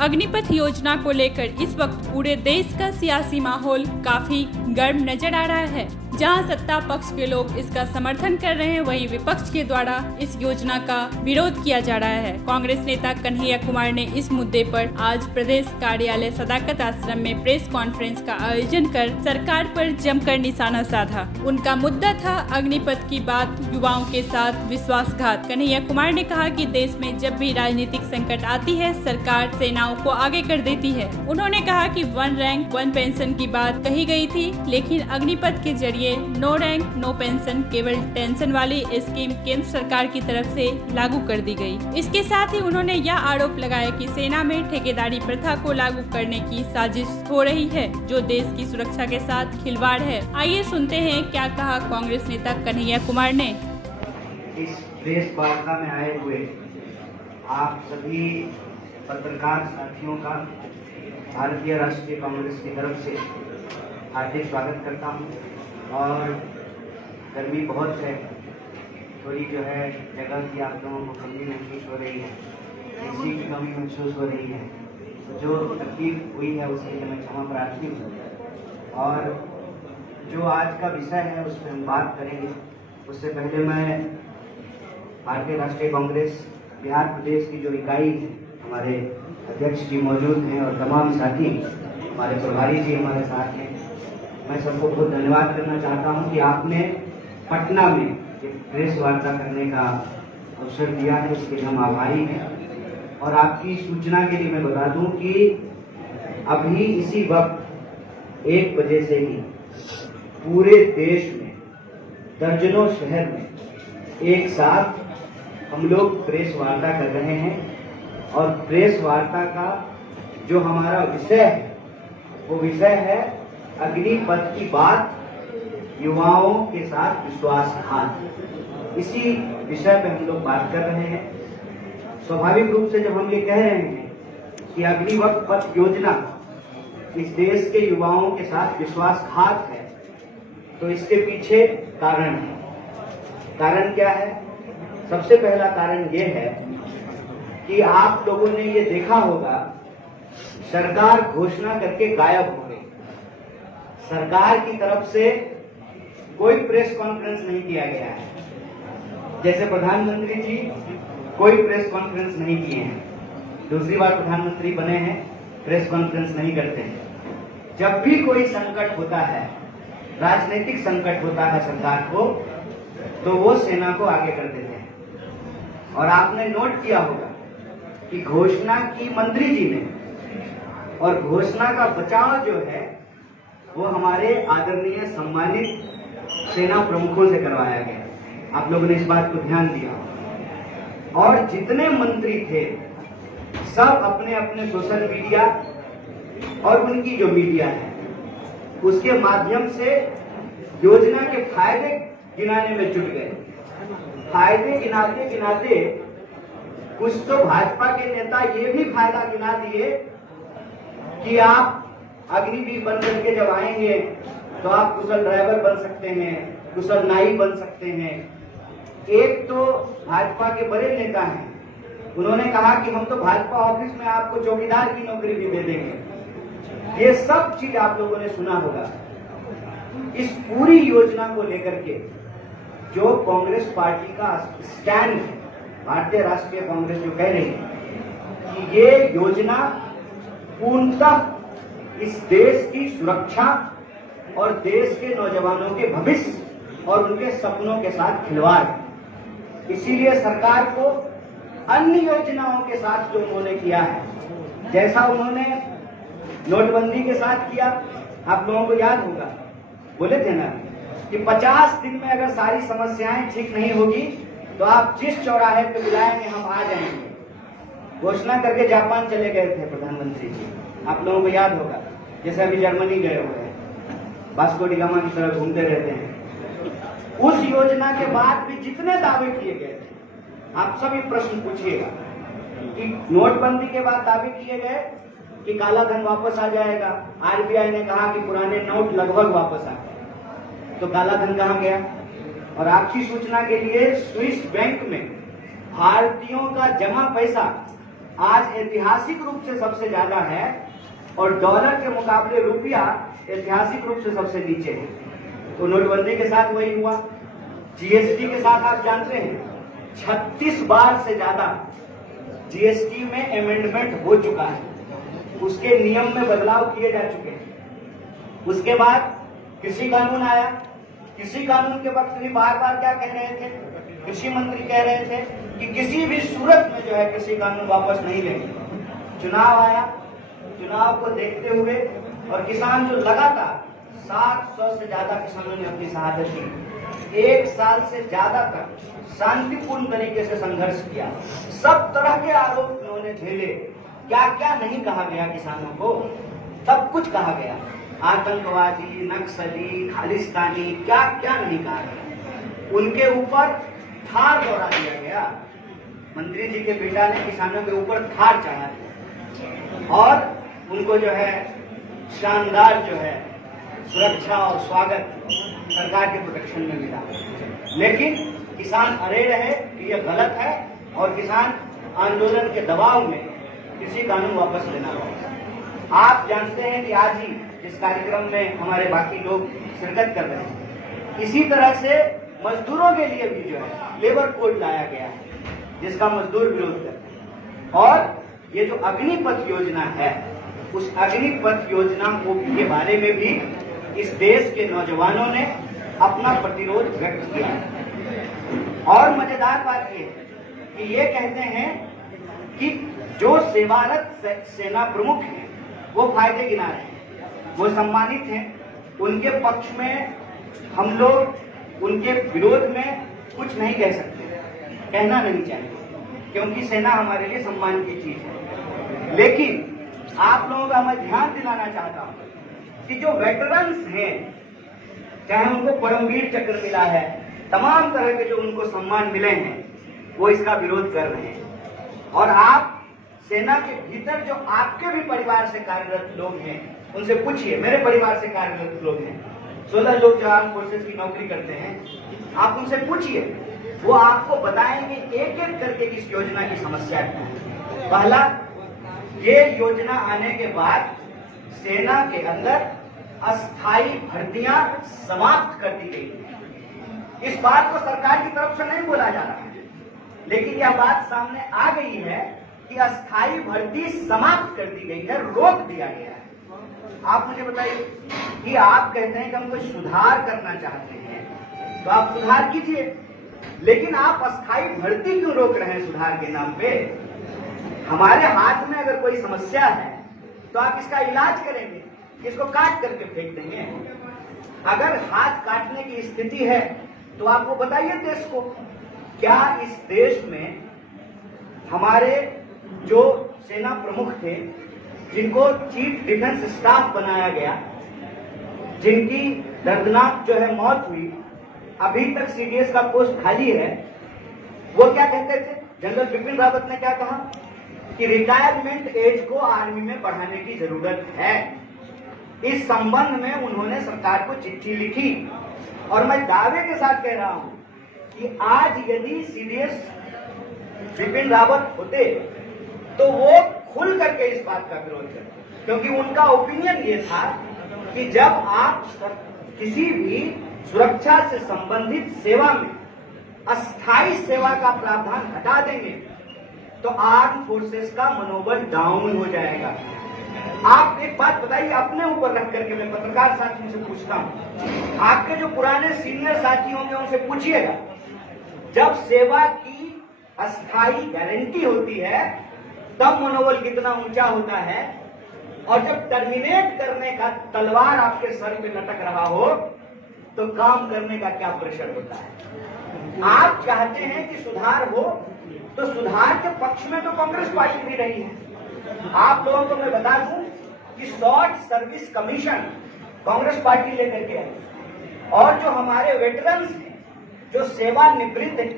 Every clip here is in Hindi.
अग्निपथ योजना को लेकर इस वक्त पूरे देश का सियासी माहौल काफी गर्म नजर आ रहा है। जहां सत्ता पक्ष के लोग इसका समर्थन कर रहे हैं, वहीं विपक्ष के द्वारा इस योजना का विरोध किया जा रहा है। कांग्रेस नेता कन्हैया कुमार ने इस मुद्दे पर आज प्रदेश कार्यालय सदाकत आश्रम में प्रेस कॉन्फ्रेंस का आयोजन कर सरकार पर जमकर निशाना साधा। उनका मुद्दा था अग्निपथ की बात, युवाओं के साथ विश्वासघात। कन्हैया कुमार ने कहा कि देश में जब भी राजनीतिक संकट आती है, सरकार सेनाओं को आगे कर देती है। उन्होंने कहा कि 1 रैंक 1 पेंशन की बात कही गई थी, लेकिन अग्निपथ के जरिए नो रैंक नो पेंशन केवल टेंशन वाली स्कीम केंद्र सरकार की तरफ से लागू कर दी गई। इसके साथ ही उन्होंने यह आरोप लगाया कि सेना में ठेकेदारी प्रथा को लागू करने की साजिश हो रही है, जो देश की सुरक्षा के साथ खिलवाड़ है। आइए सुनते हैं क्या कहा कांग्रेस नेता कन्हैया कुमार ने। इस प्रेस वार्ता में आए हुए आप सभी पत्रकार साथियों का भारतीय राष्ट्रीय कांग्रेस की तरफ से हार्दिक स्वागत करता हूं। और गर्मी बहुत है, थोड़ी जो है जगह की आप लोगों को कमी महसूस हो रही है, एसी की कमी महसूस हो रही है, जो तकलीफ हुई है उसके लिए मैं क्षमा प्रार्थी हूँ। और जो आज का विषय है उस पर हम बात करेंगे। उससे पहले मैं भारतीय राष्ट्रीय कांग्रेस बिहार प्रदेश की जो इकाई है, हमारे अध्यक्ष जी मौजूद हैं और तमाम साथी, हमारे प्रभारी जी हमारे साथ हैं, मैं सबको बहुत धन्यवाद करना चाहता हूं कि आपने पटना में एक प्रेस वार्ता करने का अवसर दिया है, इसके लिए हम आभारी हैं। और आपकी सूचना के लिए मैं बता दूं कि अभी इसी वक्त 1 बजे से ही पूरे देश में दर्जनों शहर में एक साथ हम लोग प्रेस वार्ता कर रहे हैं। और प्रेस वार्ता का जो हमारा विषय है वो विषय है अग्निपथ की बात, युवाओं के साथ विश्वासघात। इसी विषय पे हम लोग बात कर रहे हैं। स्वाभाविक रूप से जब हम ये कह रहे हैं कि अग्निपथ योजना इस देश के युवाओं के साथ विश्वासघात है, तो इसके पीछे कारण है। कारण क्या है? सबसे पहला कारण ये है कि आप लोगों ने ये देखा होगा, सरकार घोषणा करके गायब हो गई। सरकार की तरफ से कोई प्रेस कॉन्फ्रेंस नहीं किया गया है। जैसे प्रधानमंत्री जी कोई प्रेस कॉन्फ्रेंस नहीं किए हैं, दूसरी बार प्रधानमंत्री बने हैं, प्रेस कॉन्फ्रेंस नहीं करते हैं। जब भी कोई संकट होता है, राजनीतिक संकट होता है सरकार को, तो वो सेना को आगे कर देते हैं। और आपने नोट किया होगा कि घोषणा की मंत्री जी ने, और घोषणा का बचाव जो है वो हमारे आदरणीय सम्मानित सेना प्रमुखों से करवाया गया। आप लोगों ने इस बात को ध्यान दिया। और जितने मंत्री थे सब अपने अपने सोशल मीडिया और उनकी जो मीडिया है उसके माध्यम से योजना के फायदे गिनाने में जुट गए। फायदे गिनाते गिनाते कुछ तो भाजपा के नेता ये भी फायदा गिना दिए कि आप अग्निवीर बन करके जब आएंगे तो आप कुशल ड्राइवर बन सकते हैं, कुशल नाई बन सकते हैं। एक तो भाजपा के बड़े नेता हैं, उन्होंने कहा कि हम तो भाजपा ऑफिस में आपको चौकीदार की नौकरी भी दे देंगे। ये सब चीज आप लोगों ने सुना होगा। इस पूरी योजना को लेकर के जो कांग्रेस पार्टी का स्टैंड है, भारतीय राष्ट्रीय कांग्रेस जो कह रही है कि ये योजना पूर्णतः इस देश की सुरक्षा और देश के नौजवानों के भविष्य और उनके सपनों के साथ खिलवाड़ है। इसीलिए सरकार को अन्य योजनाओं के साथ जो उन्होंने किया है, जैसा उन्होंने नोटबंदी के साथ किया, आप लोगों को याद होगा, बोले थे ना कि 50 दिन में अगर सारी समस्याएं ठीक नहीं होगी तो आप जिस चौराहे पे बुलाएंगे हम आ जाएंगे। घोषणा करके जापान चले गए थे प्रधानमंत्री जी, आप लोगों को याद होगा। जैसे अभी जर्मनी गए हुए हैं, वास्को डी गामा की तरह घूमते रहते हैं। उस योजना के बाद भी जितने दावे किए गए थे, आप सभी प्रश्न पूछिएगा कि नोटबंदी के बाद दावे किए गए कि काला धन वापस आ जाएगा। आरबीआई ने कहा कि पुराने नोट लगभग वापस आ गए, तो काला धन कहां गया? और आपकी सूचना के लिए स्विस बैंक में भारतीयों का जमा पैसा आज ऐतिहासिक रूप से सबसे ज्यादा है और डॉलर के मुकाबले रुपया ऐतिहासिक रूप से सबसे नीचे है। तो नोटबंदी के साथ वही हुआ। जीएसटी के साथ आप जानते हैं 36 बार से ज्यादा जीएसटी में अमेंडमेंट हो चुका है, उसके नियम में बदलाव किए जा चुके हैं। उसके बाद कृषि कानून आया। कृषि कानून के वक्त भी बार बार क्या कह रहे थे, कृषि मंत्री कह रहे थे कि किसी भी सूरत में जो है कृषि कानून वापस नहीं लेंगे। चुनाव आया, चुनाव को देखते हुए और किसान जो लगातार 700 से ज्यादा किसानों ने अपनी शहादत दी, 1 साल से ज्यादा तक शांतिपूर्ण तरीके से संघर्ष किया, सब तरह के आरोप उन्होंने झेले। क्या क्या नहीं कहा गया किसानों को, सब कुछ कहा गया। आतंकवादी, नक्सली, खालिस्तानी, क्या क्या नहीं कहा गया। उनके ऊपर थार दौड़ा दिया गया। मंत्री जी के बेटा ने किसानों के ऊपर थार चढ़ा दिया और उनको जो है शानदार जो है सुरक्षा और स्वागत सरकार के प्रोटेक्शन में मिला। लेकिन किसान अड़े रहे कि यह गलत है और किसान आंदोलन के दबाव में कृषि कानून वापस लेना होगा। आप जानते हैं कि आज ही जिस कार्यक्रम में हमारे बाकी लोग शिरकत कर रहे हैं, इसी तरह से मजदूरों के लिए भी जो है लेबर कोड लाया गया है, जिसका मजदूर विरोध करते हैं। और ये जो अग्निपथ योजना है, उस अग्निपथ योजना के बारे में भी इस देश के नौजवानों ने अपना प्रतिरोध व्यक्त किया है। और मजेदार बात ये है कि ये कहते हैं कि जो सेवारत सेना प्रमुख हैं वो फायदे गिना रहे हैं, वो सम्मानित हैं, उनके पक्ष में हम लोग उनके विरोध में कुछ नहीं कह सकते, कहना नहीं चाहिए, क्योंकि सेना हमारे लिए सम्मान की चीज है। लेकिन आप लोगों का मैं ध्यान दिलाना चाहता हूं कि जो वेटरन्स हैं, चाहे उनको परमवीर चक्र मिला है, तमाम तरह के जो उनको सम्मान मिले हैं, वो इसका विरोध कर रहे हैं। और आप सेना के भीतर जो आपके भी परिवार से कार्यरत लोग हैं, उनसे पूछिए। मेरे परिवार से कार्यरत लोग हैं, 16 लोग जो आर्म फोर्सेस की नौकरी करते हैं, आप उनसे पूछिए, वो आपको बताएंगे एक एक करके इस योजना की समस्या क्या है। पहला, ये योजना आने के बाद सेना के अंदर अस्थायी भर्तियां समाप्त कर दी गई। इस बात को सरकार की तरफ से नहीं बोला जा रहा है, लेकिन यह बात सामने आ गई है कि अस्थायी भर्ती समाप्त कर दी गई है, रोक दिया गया है। आप मुझे बताइए कि आप कहते हैं कि हम कोई सुधार करना चाहते हैं, तो आप सुधार कीजिए, लेकिन आप अस्थायी भर्ती क्यों रोक रहे हैं सुधार के नाम पे? हमारे हाथ में अगर कोई समस्या है तो आप इसका इलाज करेंगे, इसको काट करके फेंक देंगे। अगर हाथ काटने की स्थिति है तो आप वो बताइए देश को, क्या इस देश में हमारे जो सेना प्रमुख थे, जिनको चीफ डिफेंस स्टाफ बनाया गया, जिनकी दर्दनाक जो है मौत हुई, अभी तक सीडीएस का पोस्ट खाली है, वो क्या कहते थे? जनरल बिपिन रावत ने क्या कहा कि रिटायरमेंट एज को आर्मी में बढ़ाने की जरूरत है। इस संबंध में उन्होंने सरकार को चिट्ठी लिखी और मैं दावे के साथ कह रहा हूं कि आज यदि सीडीएस बिपिन रावत होते तो वो खुल करके इस बात का विरोध करते, क्योंकि उनका ओपिनियन ये था कि जब आप किसी भी सुरक्षा से संबंधित सेवा में अस्थायी सेवा का प्रावधान हटा देंगे तो आर्म फोर्सेस का मनोबल डाउन हो जाएगा। आप एक बात बताइए, अपने ऊपर रख करके मैं पत्रकार साथियों से पूछता हूं, आपके जो पुराने सीनियर साथी होंगे उनसे पूछिएगा, जब सेवा की अस्थायी गारंटी होती है तब मनोबल कितना ऊंचा होता है, और जब टर्मिनेट करने का तलवार आपके सर पे लटक रहा हो तो काम करने का क्या प्रेशर होता है। आप चाहते हैं कि सुधार हो, तो सुधार के पक्ष में तो कांग्रेस पार्टी भी रही है। आप लोगों को मैं बता दूं कि short service commission Congress party लेकर के आई, और जो हमारे वेटरन्स हैं, जो सेवानिवृत्त हैं,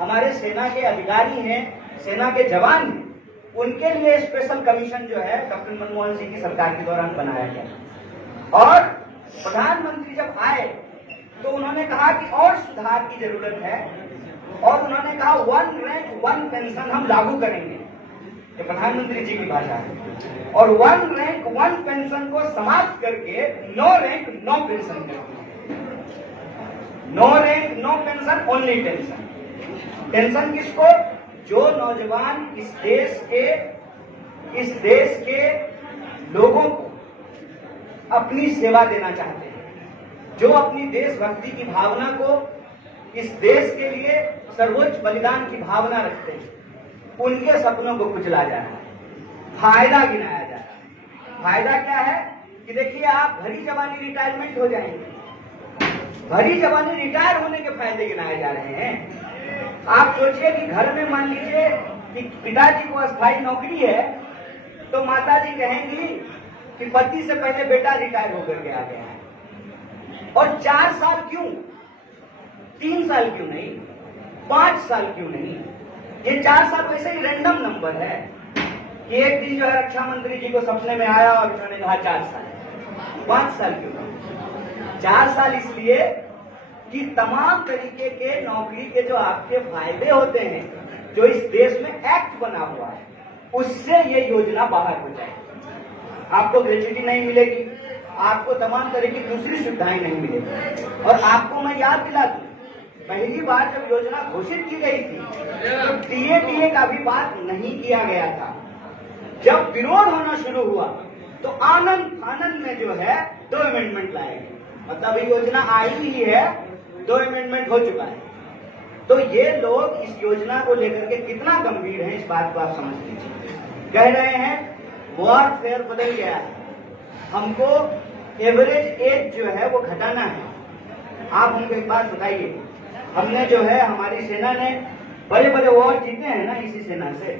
हमारे सेना के अधिकारी हैं, सेना के जवान हैं, उनके लिए स्पेशल कमीशन जो है डॉक्टर मनमोहन सिंह की सरकार के दौरान बनाया गया। और प्रधानमंत्री जब आए तो उन्होंने कहा कि और सुधार की जरूरत है, और उन्होंने कहा 1 रैंक 1 पेंशन हम लागू करेंगे। ये प्रधानमंत्री जी की भाषा है। और 1 रैंक 1 पेंशन को समाप्त करके 9 रैंक 9 पेंशन कर दी। 9 rank 9 pension, only tension. Tension किसको? जो नौजवान इस देश के लोगों को अपनी सेवा देना चाहते हैं, जो अपनी देशभक्ति की भावना को, इस देश के लिए सर्वोच्च बलिदान की भावना रखते हैं, उनके सपनों को कुचला जा रहा है, फायदा गिनाया जा रहा है। फायदा क्या है कि देखिए, आप भरी जवानी रिटायरमेंट हो जाएंगे। भरी जवानी रिटायर होने के फायदे गिनाए जा रहे हैं। आप सोचिए कि घर में मान लीजिए कि पिताजी को अस्थायी नौकरी है, तो माताजी कहेंगी कि पति से पहले बेटा रिटायर होकर के आ गया है। और 4 साल क्यों, 3 साल क्यों नहीं, 5 साल क्यों नहीं? ये 4 साल वैसे ही रैंडम नंबर है कि एक दिन जो है रक्षा मंत्री जी को सपने में आया और उन्होंने कहा 4 साल। 5 साल क्यों नहीं? 4 साल इसलिए कि तमाम तरीके के नौकरी के जो आपके फायदे होते हैं, जो इस देश में एक्ट बना हुआ है, उससे ये योजना बाहर हो जाएगी। आपको ग्रेच्युटी नहीं मिलेगी, आपको तमाम तरह की दूसरी सुविधाएं नहीं मिलेगी। और आपको मैं याद दिला दूं, पहली बार जब योजना घोषित की गई थी तो टीए का भी बात नहीं किया गया था। जब विरोध होना शुरू हुआ तो आनंद में जो है 2 अमेंडमेंट लाए गए। मतलब योजना आई ही है, 2 अमेंडमेंट हो चुका है। तो ये लोग इस योजना को लेकर के कितना गंभीर हैं, इस बात को आप समझ लीजिए। कह रहे हैं वॉरफेयर बदल गया है, हमको एवरेज एज जो है वो घटाना है। आप हमको एक बात बताइए, हमने जो है, हमारी सेना ने बड़े बड़े वॉर जीते हैं ना, इसी सेना से।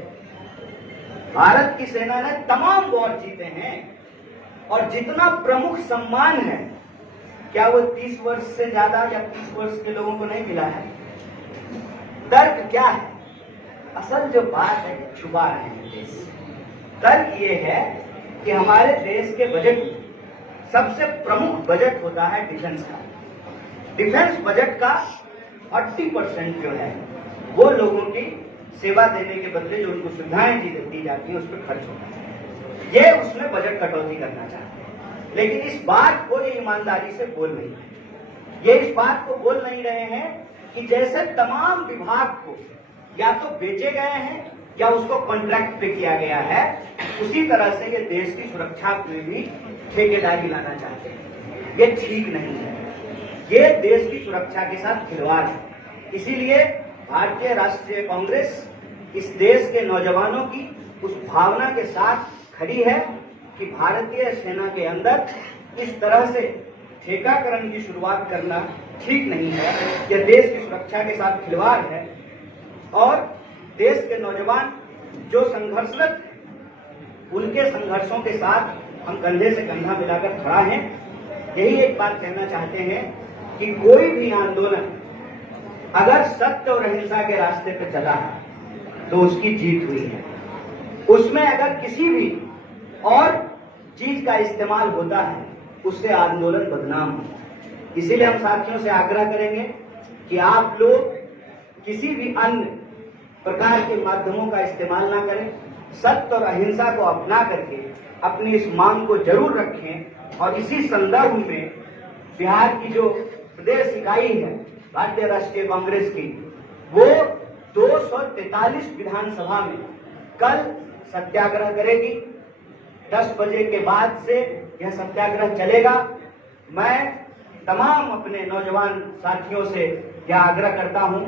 भारत की सेना ने तमाम वॉर जीते हैं और जितना प्रमुख सम्मान है, क्या वो 30 वर्ष से ज्यादा या 30 वर्ष के लोगों को नहीं मिला है? तर्क क्या है? असल जो बात है छुपा रहे हैं देश। तर्क ये है कि हमारे देश के बजट में सबसे प्रमुख बजट होता है डिफेंस का। डिफेंस बजट का 80% जो है वो लोगों की सेवा देने के बदले जो उनको सुविधाएं दी जाती है उस पर खर्च होता है। ये उसमें बजट कटौती करना चाहते हैं, लेकिन इस बात को ये ईमानदारी से बोल नहीं रहे। ये इस बात को बोल नहीं रहे हैं कि जैसे तमाम विभाग को या तो बेचे गए हैं या उसको कॉन्ट्रैक्ट पे किया गया है, उसी तरह से ये देश की सुरक्षा में भी ठेकेदारी लाना चाहते हैं। ये ठीक नहीं है, ये देश की सुरक्षा के साथ खिलवाड़ है। इसीलिए भारतीय राष्ट्रीय कांग्रेस इस देश के नौजवानों की उस भावना के साथ खड़ी है कि भारतीय सेना के अंदर इस तरह से ठेकाकरण की शुरुआत करना ठीक नहीं है। यह देश की सुरक्षा के साथ खिलवाड़ है और देश के नौजवान जो संघर्षरत हैं, उनके संघर्षों के साथ हम कंधे से कंधा मिलाकर खड़ा हैं। यही एक बात कहना चाहते हैं कि कोई भी आंदोलन अगर सत्य और अहिंसा के रास्ते पर चला है तो उसकी जीत हुई है। उसमें अगर किसी भी और चीज का इस्तेमाल होता है उससे आंदोलन बदनाम हो। इसीलिए हम साथियों से आग्रह करेंगे कि आप लोग किसी भी अन्य प्रकार के माध्यमों का इस्तेमाल ना करें, सत्य और अहिंसा को अपना करके अपनी इस मांग को जरूर रखें। और इसी संदर्भ में बिहार की जो प्रदेश इकाई है भारतीय राष्ट्रीय कांग्रेस की, वो 243 विधानसभा में कल सत्याग्रह करेगी। 10 बजे के बाद से यह सत्याग्रह चलेगा। मैं तमाम अपने नौजवान साथियों से यह आग्रह करता हूं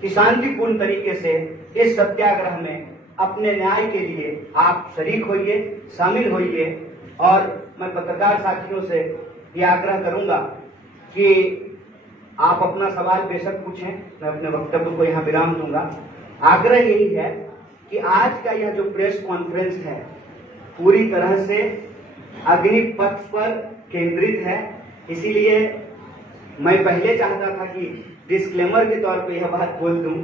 कि शांतिपूर्ण तरीके से इस सत्याग्रह में अपने न्याय के लिए आप शरीक होइए, शामिल होइए। और मैं पत्रकार साथियों से यह आग्रह करूंगा कि आप अपना सवाल बेशक पूछें, मैं अपने वक्तव्य को यहाँ विराम दूंगा। आग्रह यही है कि आज का यह जो प्रेस कॉन्फ्रेंस है पूरी तरह से अग्निपथ पर केंद्रित है। इसीलिए मैं पहले चाहता था कि डिस्क्लेमर के तौर पर यह बात बोल दूं,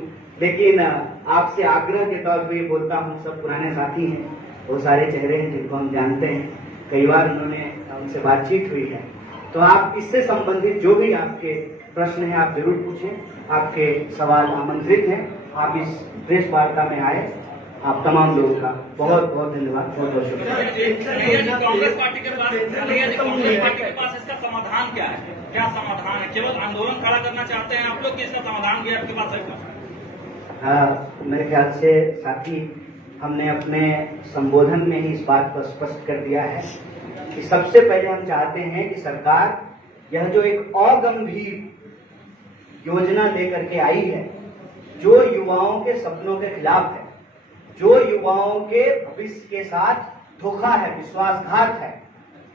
लेकिन आपसे आग्रह के तौर पर ये बोलता हूं। सब पुराने साथी हैं, वो सारे चेहरे हैं जिनको हम जानते हैं, कई बार उनसे बातचीत हुई है। तो आप इससे संबंधित जो भी आपके प्रश्न हैं आप जरूर पूछें। आपके सवाल आमंत्रित हैं, आप इस प्रेस वार्ता में आए आप तमाम लोगों का बहुत बहुत धन्यवाद, बहुत बहुत शुक्रिया। कांग्रेस पार्टी के पास इसका समाधान क्या है? क्या समाधान है? केवल आंदोलन खड़ा करना चाहते हैं आप लोग कि इसका समाधान क्या आपके पास है? मेरे ख्याल से साथी हमने अपने संबोधन में ही इस बात को स्पष्ट कर दिया है कि सबसे पहले हम चाहते हैं कि सरकार यह जो एक अगंभीर योजना लेकर के आई है, जो युवाओं के सपनों के खिलाफ है, जो युवाओं के भविष्य के साथ धोखा है, विश्वासघात है,